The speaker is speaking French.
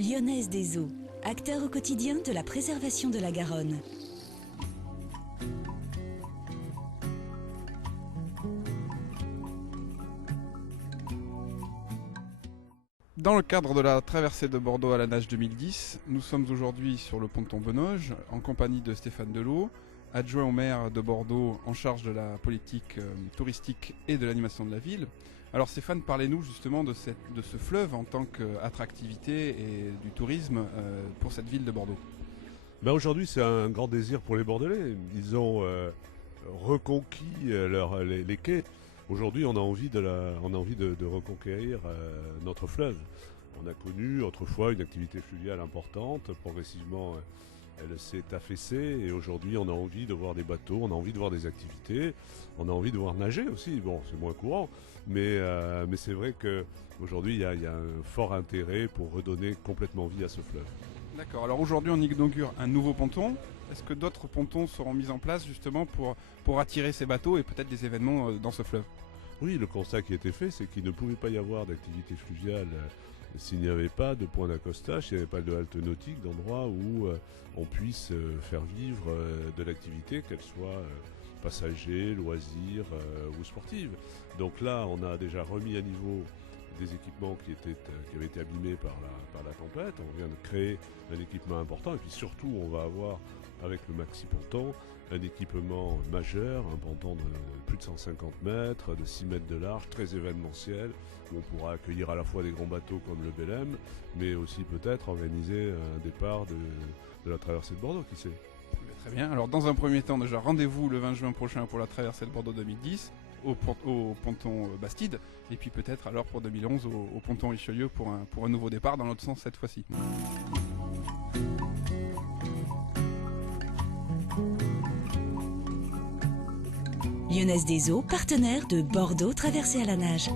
Lyonnaise des eaux, acteur au quotidien de la préservation de la Garonne. Dans le cadre de la traversée de Bordeaux à la nage 2010, nous sommes aujourd'hui sur le ponton Benoge en compagnie de Stéphane Delot, adjoint au maire de Bordeaux en charge de la politique touristique et de l'animation de la ville. Alors Stéphane, parlez-nous justement de ce fleuve en tant qu'attractivité et du tourisme pour cette ville de Bordeaux. Aujourd'hui, c'est un grand désir pour les Bordelais. Ils ont reconquis les quais. Aujourd'hui, on a envie de reconquérir notre fleuve. On a connu autrefois une activité fluviale importante. Progressivement, elle s'est affaissée et aujourd'hui, on a envie de voir des bateaux, on a envie de voir des activités, on a envie de voir nager aussi. Bon, c'est moins courant, mais c'est vrai qu'aujourd'hui, il y a un fort intérêt pour redonner complètement vie à ce fleuve. D'accord, alors aujourd'hui on inaugure un nouveau ponton. Est-ce que d'autres pontons seront mis en place justement pour attirer ces bateaux et peut-être des événements dans ce fleuve? Oui, le constat qui a été fait, c'est qu'il ne pouvait pas y avoir d'activité fluviale s'il n'y avait pas de point d'accostage, s'il n'y avait pas de halte nautique, d'endroit où on puisse faire vivre de l'activité, qu'elle soit passager, loisir ou sportive. Donc là, on a déjà remis à niveau des équipements qui avaient été abîmés par la tempête. On vient de créer un équipement important et puis surtout on va avoir avec le maxi ponton un équipement majeur, un ponton de plus de 150 mètres, de 6 mètres de large, très événementiel, où on pourra accueillir à la fois des grands bateaux comme le Belém, mais aussi peut-être organiser un départ de la traversée de Bordeaux, qui sait. Très bien, alors dans un premier temps déjà rendez-vous le 20 juin prochain pour la traversée de Bordeaux 2010 au ponton Bastide et puis peut-être alors pour 2011 au ponton Richelieu pour un nouveau départ dans l'autre sens cette fois-ci. Lyonnaise des eaux, partenaire de Bordeaux traversée à la nage.